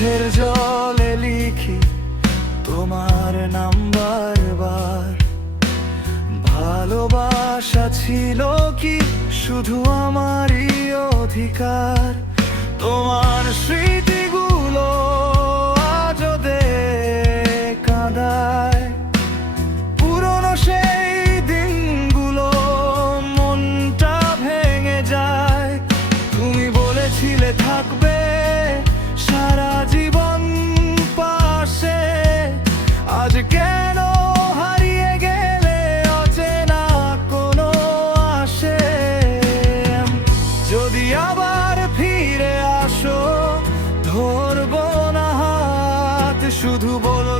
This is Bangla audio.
চোখের জলে লিখি তোমার নাম বারবার। ভালোবাসা ছিল কি শুধু আমারই অধিকার? তোমার স্মৃতিগুলো আজও কাঁদায়, পুরনো সেই দিনগুলো মনটা ভেঙে যায়। তুমি বলেছিলে থাকবে সারা জীবন পাশে, আজ কেন হারিয়ে গেলে অচেনা কোনো আসে? যদি আবার ফিরে আসো ধরবো না হাত, শুধু বলো